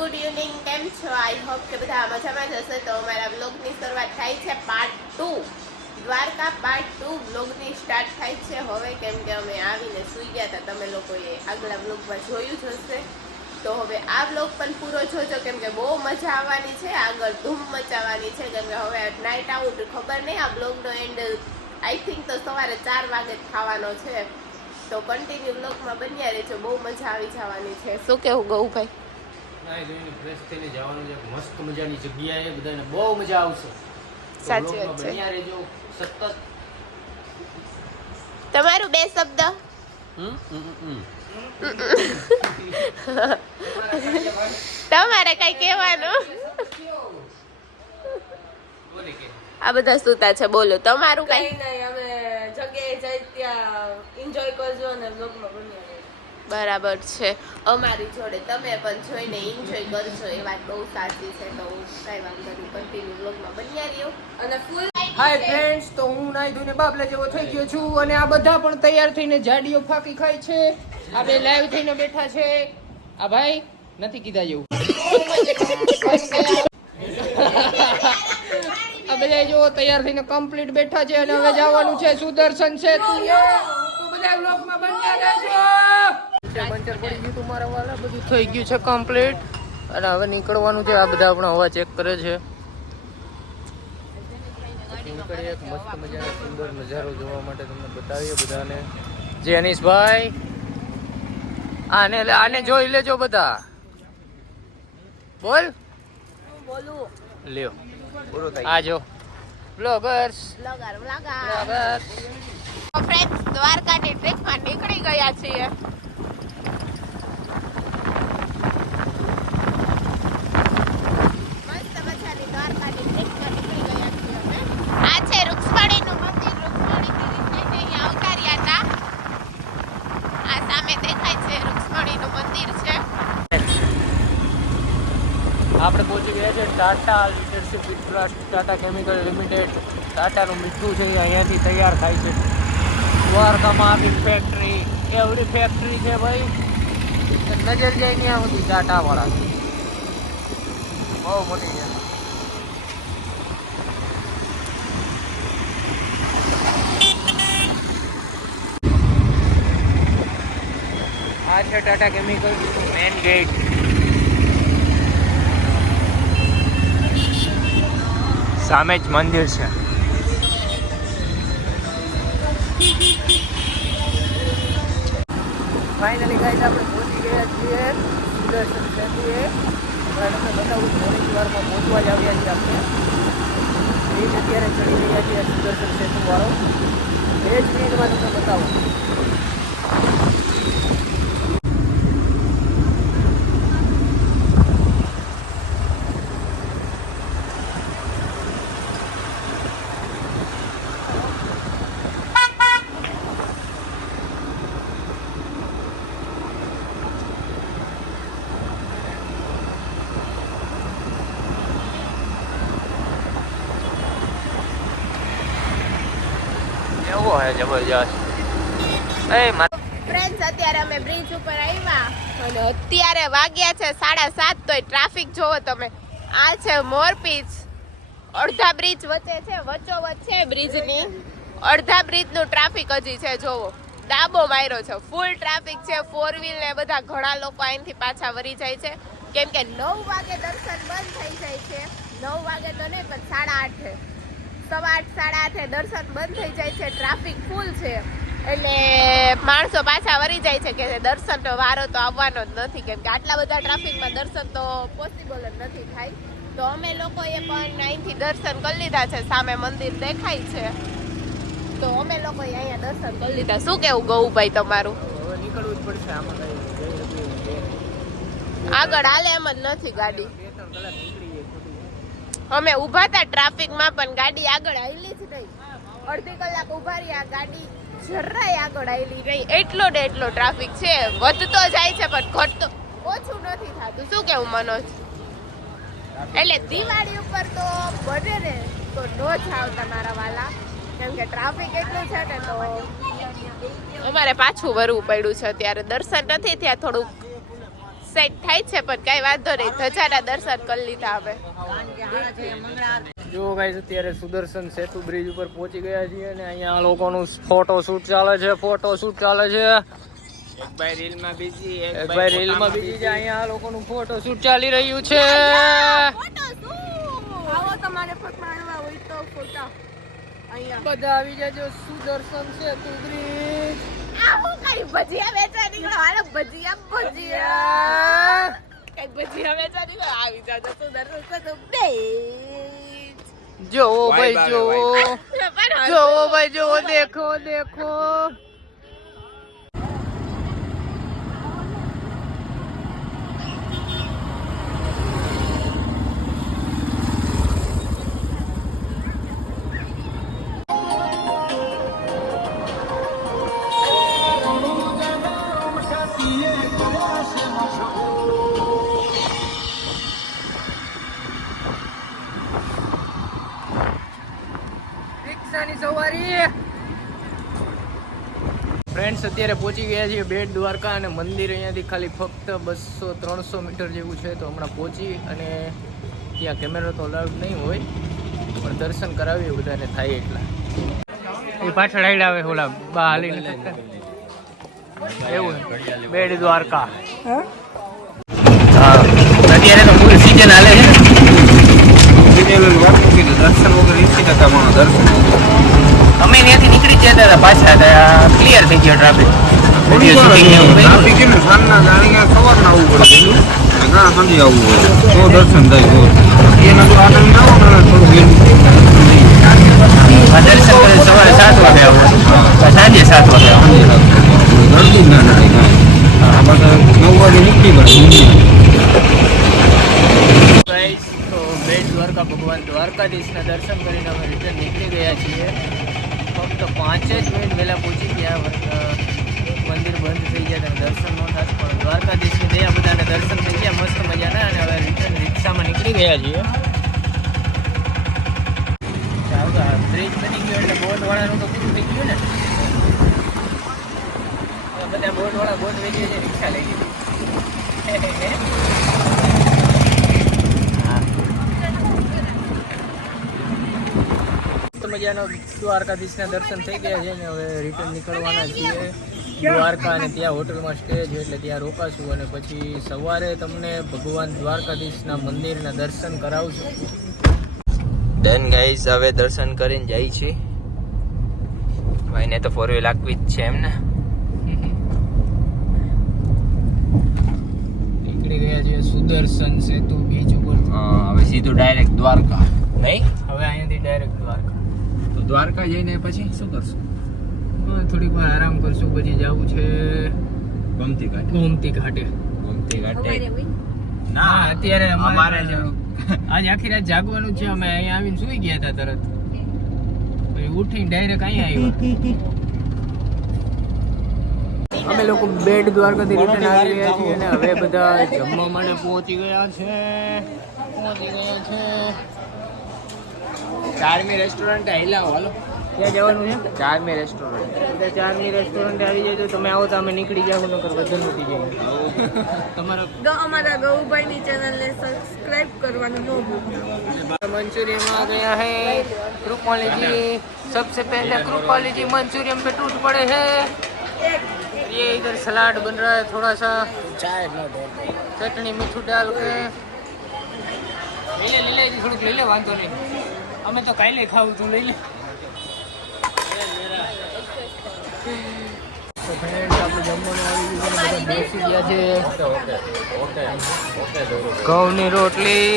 Good evening, કેમ છો? I hope કે બધા મજામાં જ હશે. તો અમારા વ્લોગની શરૂઆત થાય છે પાર્ટ 2 દ્વારકા પાર્ટ 2 વ્લોગની સ્ટાર્ટ થાય છે હવે, કેમ કે અમે આવીને સૂઈ ગયા હતા. તમે લોકોએ આગલા વ્લોગમાં જોયું જ હશે. તો હવે આ વ્લોગ પણ પૂરો જોજો, કેમ કે બહુ મજા આવવાની છે, આગળ ધૂમ મચાવવાની છે. કેમ કે હવે નાઇટ આઉટ ખબર નહીં, આ વ્લોગનો એન્ડ આઈ થિંક તો સવારે 4 વાગે જ થવાનો છે. તો કન્ટિન્યુ વ્લોગમાં બન્યા રહેજો, બહુ મજા આવી જવાની છે. શું કેવું ગૌભાઈ? ફ્રેશ થઈને જવાનું છે, મસ્ત મજાની જગ્યાએ, બધાને બહુ મજા આવશે. સાચી વાત છે. બન્યા રહેજો સતત. તમારું બે શબ્દ. તમારે કઈ કહેવાનું? આ બધા સુતા છે, બોલો તમારું કઈ? નહીં, અમે જગ્યાએ જઈ ત્યાં એન્જોય કરજો અને વ્લોગમાં બન્યા રહેજો. બરાબર છે. અમારી જોડે તમે પણ જોઈને એન્જોય કરજો, એ વાત બહુ સાચી છે. તો કઈ વાંધો નહીં, કન્ટિન્યુ વ્લોગમાં બન્યા રહ્યો. અને ફૂલ હાય ફ્રેન્ડ્સ, તો હું નાઈ ધોઈને બાબલા જેવો થઈ ગયો છું અને આ બધા પણ તૈયાર થઈને જાડીઓ ફાકી ખાય છે. આ બે લાઈવ થઈને બેઠા છે. આ ભાઈ નથી કીધા જેવું. આ બધા જો તૈયાર થઈને કમ્પ્લીટ બેઠા છે અને હવે જવાનું છે સુદર્શન સેતુ. બધા વ્લોગમાં બન્યા રહેજો. પંચર પડી ગયું તું મારા વાલા, બધું થઈ ગયું છે કમ્પ્લીટ અને હવે નીકળવાનું છે. આ બધા આપણા હવા ચેક કરે છે. નીકળીએ, એક મસ્ત મજાનો સુંદર નજારો જોવા માટે તમને બતાવીએ બધાને. જેનિશભાઈ, આને જોઈ લેજો બધા. બોલ. બોલું લ્યો પૂરો થાય. આજો બ્લોગર્સ. ફ્રેન્ડ્સ, દ્વારકાની ટ્રીપમાં નીકળી ગયા છીએ. મસ્ત મજાની દ્વારકાની ટ્રીપમાં નીકળી ગયા છીએ અમે. આ છે રૂક્ષ્મણીનું મંદિર. રૂક્ષ્મણીથી રીતને આવતા રહ્યા હતા. આ સામે દેખાય છે રૂક્ષ્મણીનું મંદિર છે. આપણે પહોંચી ગયા છે ટાટા લીડરશિપ ઇન્ટ્રસ્ટ ટાટા કેમિકલ લિમિટેડ. ટાટાનું મીઠું છે અહીંયાથી તૈયાર થાય છે. દ્વારકામાં આવી ફેક્ટરી, એવડી ફેક્ટરી છે ભાઈ, નજર જાય ત્યાં સુધી ટાટા વાળા. બહુ મોટી છે. આ છે ટાટા કેમિકલ મેન ગેટ. સામે જ મંદિર છે. ફાઇનલી ગાઈસ, આપણે પહોંચી ગયા છીએ સુદર્શન સેતુએ. તમને બતાવું, થોડી વારમાં પહોંચવા જ આવ્યા છીએ. આપણે એ જ અત્યારે ચડી રહ્યા છીએ સુદર્શન સેતુ વાળો. એ જ મિનિટમાં તમને બતાવું. એવો હે જબરજસ્ત. ફ્રેન્ડ્સ, અત્યારે અમે બ્રિજ ઉપર આવ્યા અને અત્યારે વાગ્યા છે 7:30. તોય ટ્રાફિક જોવો તમે. આ છે મોરપીચ. અડધા બ્રિજ વચ્ચે છે, વચ્ચોવચ્ચ છે બ્રિજની. અડધા બ્રિજનું ટ્રાફિક હજી છે, જોવો. ડાબો માર્યો છે, ફૂલ ટ્રાફિક છે. 4 વ્હીલ ને બધા ઘણા લોકો અહીંથી પાછા વળી જાય છે, કેમ કે 9 વાગે દર્શન બંધ થઈ જાય છે. 9 વાગે તો નહીં, પણ 8:30, 8:30 દર્શન બંધ થઈ જાય છે. ટ્રાફિક ફૂલ છે એટલે માણસો પાછા વળી જાય છે કે દર્શન તો વારો તો આવવાનો જ નથી, કેમ કે આટલા બધા ટ્રાફિકમાં દર્શન તો પોસિબલ જ નથી થાય. તો અમે લોકોએ પણ અહીંથી દર્શન કરી લીધા છે. સામે મંદિર દેખાય છે, તો અમે લોકોએ અહીંયા દર્શન કરી લીધા. શું કેવું ગૌભાઈ તમારું? હવે નીકળવું જ પડશે. આમાં આગળ હાલે એમ જ નથી ગાડી. 2-3 કલાક નીકળી જાય ખોટી. અમે ઊભા હતા ટ્રાફિકમાં, પણ ગાડી આગળ હાલી જ નહીં. અડધી કલાક ઊભા રહ્યા, ગાડી જરાય આગળ હાલી નહીં. એટલો ને એટલો ટ્રાફિક છે. વધતો જાય છે પણ ઘટતો ઓછું નથી થતું. શું કેવું મનોજ? એટલે દિવાળી ઉપર તો બને ને તો નો જ આવતા મારા વાલા, કેમ કે ટ્રાફિક એટલું છે ને. તો અમારે પાછું વરવું પડ્યું છે. અત્યારે દર્શન નથી થયા, થોડુંક એક્સાઇટ થાય છે પણ કઈ વાંધો નહીં, ધજાના દર્શન કરી લીધા હવે. જો ગાઈસ અત્યારે સુદર્શન સેતુ બ્રિજ ઉપર પહોંચી ગયા છીએ અને અહીંયા આ લોકોનું ફોટો શૂટ ચાલે છે. એક ભાઈ રીલમાં બીજી છે. અહીંયા આ લોકોનું ફોટો શૂટ ચાલી રહ્યું છે. આવો તમારે પણ માણવા હોય તો ફોટા અહીંયા બધા આવી જજો સુદર્શન સેતુ બ્રિજ. આવું કઈ ભજીયા વેચવા નીકળો, હાલો ભજીયા કઈ ભજીયા વેચવા નીકળો, આવી જાજો સુદર્શન સેતુ બ્રિજ. જોવો ભાઈ જોવો, દેખો. ફ્રેન્ડ્સ અત્યારે પહોંચી ગયા છીએ બેટ દ્વારકા અને મંદિર અહીંયાથી ખાલી ફક્ત 200-300 મીટર જેવું છે. તો હમણાં પહોંચી અને ત્યાં કેમેરો તો અલાઉડ નહીં હોય પણ દર્શન કરાવીએ બધાને થાય એટલા. એ પાછળ હાઈડ આવે ઓલા બા હાલી નથી એવું બેટ દ્વારકા. હા અત્યારે તો ફૂલ સીઝન હાલે છે દર્શન વગર અમે ત્યાંથી નીકળી જતા હતા પાછા ક્લિયર થઈ ગયો ટ્રાફિક. સવારના આવવું પડે ઘણા સાંજે આવવું હોય તો દર્શન થાય. એના જો આનંદ ના હોય થોડું દર્શન કરે સવારે 7 વાગે આવું, સાંજે 7 વાગે આવું. ગરદી ના થાય કાંઈ. આ બધા 9 વાગે નીકળી પડે. તો બેટ દ્વારકા ભગવાન દ્વારકાધીશના દર્શન કરીને અમે રિટર્ન નીકળી ગયા છીએ. ફક્ત 5 જ મિનિટ વહેલા પહોંચી ગયા. મંદિર બંધ થઈ ગયા અને દર્શન ન થતા પણ દ્વારકાધીશની દયા બધાને દર્શન થઈ ગયા મસ્ત મજાના. અને હવે રિટર્ન રિક્ષામાં નીકળી ગયા છીએ. બ્રિજ બની ગયો એટલે બોટવાળાનું તો પૂરું થઈ ગયું ને. બધા બોટવાળા બોટ વેચી છે, રિક્ષા લઈ લીધી. મજાનો દ્વારકાધીશના દર્શન થઈ ગયા છે ને હવે રિટર્ન નીકળવાના છીએ દ્વારકા. અને ત્યાં હોટલમાં સ્ટે છે એટલે ત્યાં રોકાશું અને પછી સવારે તમને ભગવાન દ્વારકાધીશના મંદિરના દર્શન કરાવશું. ડન ગાઈઝ, હવે દર્શન કરીને જાય છે. ભાઈને તો 4 વ્હીલ આપવી જ છે એમને. નીકળી ગયા છે સુદર્શન સેતુ બીચ ઉપર. હવે સીધું ડાયરેક્ટ દ્વારકા નહીં, હવે અહીંયાથી ડાયરેક્ટ દ્વારકા. તો દ્વારકા જઈને પછી શું કરશું? થોડીક વાર આરામ કરશું, પછી જવું છે ગોમતી ઘાટે. ના અત્યારે અમારે આજ આખી રાત જાગવાનું છે. અમે અહીંયા આવીને સુઈ ગયા હતા તરત, પછી ઉઠીને ડાયરેક્ટ અહીંયા આવ્યા. અમે લોકો બેટ દ્વારકાથી રિટર્ન આવી ગયા છીએ અને હવે બધા જમવા માટે પહોંચી ગયા છે. ચારમી રેસ્ટોરન્ટ હાલો ક્યાં જવાનું છે? ચારમી રેસ્ટોરન્ટ. ચારમી રેસ્ટોરન્ટ આવી જાય તો તમે આવો તો અમે નીકળી જાવ, નકર બધું નથી જાય. તમારા અમારા ગૌભાઈની ચેનલને સબસ્ક્રાઇબ કરવાનું ન ભૂલતા. मंचूरियन आ गया है. कृपाली जी सबसे पहले कृपाली जी मंचूरियन पे टूट पड़े हैं. ये इधर सलाद बन रहा है, थोड़ा सा चटनी मीठू डाल के ले ले થોડુંક લઈ લે, વાંધો નહીં. અમે તો કાલે ખાવું, તું લઈ લે. તો ફ્રેન્ડ્સ આપણે જમવાનું આવી ગયું છે, બધા બેસી ગયા છે. ઘઉંની રોટલી,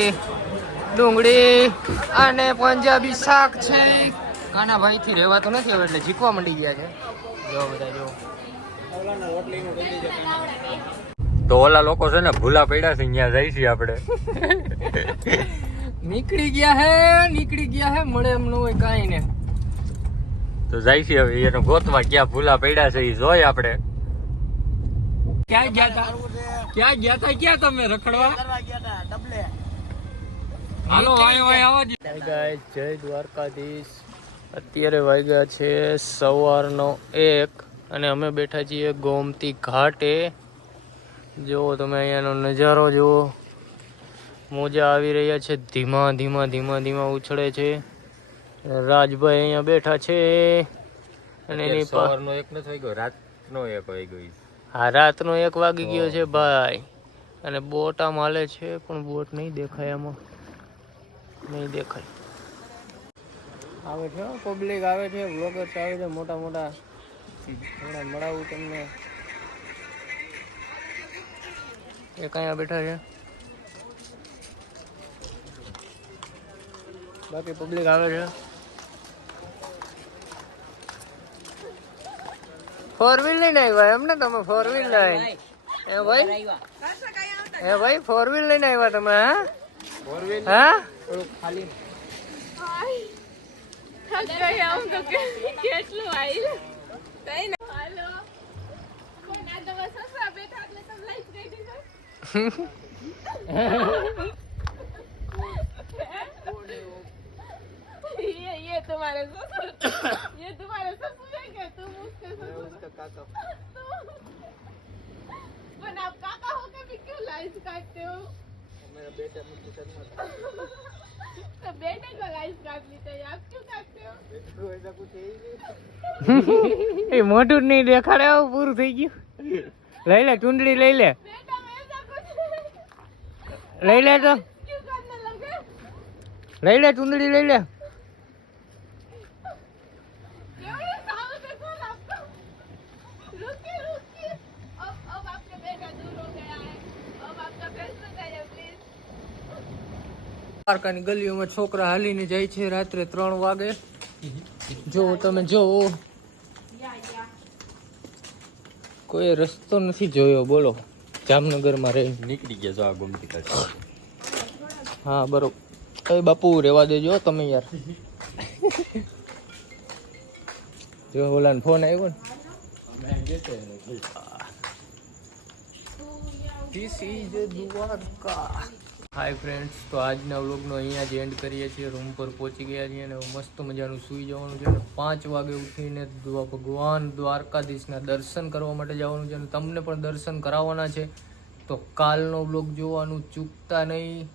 ડુંગળી અને પંજાબી શાક છે. કાનાભાઈ થી રહેવાતું નથી હવે એટલે જીકવા માંડી ગયા છે. જો બધા જો તો ઓલા લોકો છે ને ભૂલા પડ્યા છે, અહીંયા જાય છે આપણે. નીકળી ગયા હે મળે એમ ન હોય કાંઈ ને. તો જાય છે હવે એનો ગોતવા ક્યાં ભૂલા પડ્યા છે એ જોઈ આપણે. ક્યાં ગયા હતા ક્યાં તમે રખડવા? હાલો આવો ગાઈસ, જય દ્વારકાધીશ. અત્યારે વાગ્યા છે 1:15 અને અમે બેઠા છીએ ગોમતી ઘાટે. જુઓ તમે અહીંયાનો નજારો જુઓ, મોજા આવી રહ્યા છે, ધીમા ધીમા ધીમા ધીમા ઉછળે છે. રાજભાઈ અહીંયા બેઠા છે અને એની સવારનો એક નથી વાગ્યો, રાતનો એક વાગ્યો. હા, રાતનો 1 વાગી ગયો છે ભાઈ. અને બોટ આમ હાલે છે પણ બોટ નહીં દેખાય, આમાં નહીં દેખાય. આવે છે પબ્લિક આવે છે, બ્લોગર્સ આવે છે મોટા મોટા. હમણાં મળાવું તમને. એક અહીંયા બેઠા છે, બાકી પબ્લિક આવે છે. 4 વ્હીલ લઈને આવ્યા એમ ને તમે? 4 વ્હીલ લઈને એ ભાઈ, એ ભાઈ 4 વ્હીલ લઈને આવ્યા તમે? હા, ખાલી કેટલું આયલ કઈ ના. હાલો કોણ આ દવા સસરા બેઠા એટલે તમે લાઈટ ગઈ દીધો. ये तुम्हारे ससुर, ये तुम्हारे ससुर है क्या? तुम उसके ससुर, पर आप काका होके भी क्यों लाइस काटते हो? मेरा बेटा मुझे शर्मा था, तो बेटे को लाइस काटनी चाहिए, आप क्यों काटते हो? ऐसा कुछ है ही नहीं. એ મોઢું જ નહીં દેખાડે, આવું પૂરું થઈ ગયું. લઈ લે ચૂંદડી, લઈ લે, बेटा में ऐसा कुछ લઈ લે તો, क्यों करने लगे? લઈ લે ચૂંદડી, લઈ લે. क्यों ये सामने से कौन आपको? रुकिए रुकिए, अब आपका बेटा दूर हो गया है, अब आपका फेस बताइए प्लीज. દ્વારકાની ગલીઓમાં છોકરા હાલીને જાય છે રાત્રે 3 વાગે. જો તમે જોવો, કોઈ રસ્તો નથી જોયો, બોલો. જામનગરમાં રહી નીકળી ગયા જો આ ગોમતી કાઢ. હા બરોબર. કઈ બાપુ રેવા દેજો તમે યાર. જો ઓલાનો ફોન આવ્યો ને. This is Dwarka. Hi friends, તો આજના વ્લોગનો અહીંયા જ એન્ડ કરીએ છીએ. રૂમ પર પહોંચી ગયા છીએ અને મસ્ત મજાનું સૂઈ જવાનું છે. 5 વાગે ઉઠીને ભગવાન દ્વારકાધીશના દર્શન કરવા માટે જવાનું છે અને તમને પણ દર્શન કરાવવાના છે. તો કાલનો વ્લોગ જોવાનું ચૂકતા નહીં.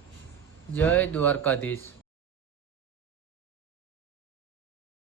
જય દ્વારકાધીશ.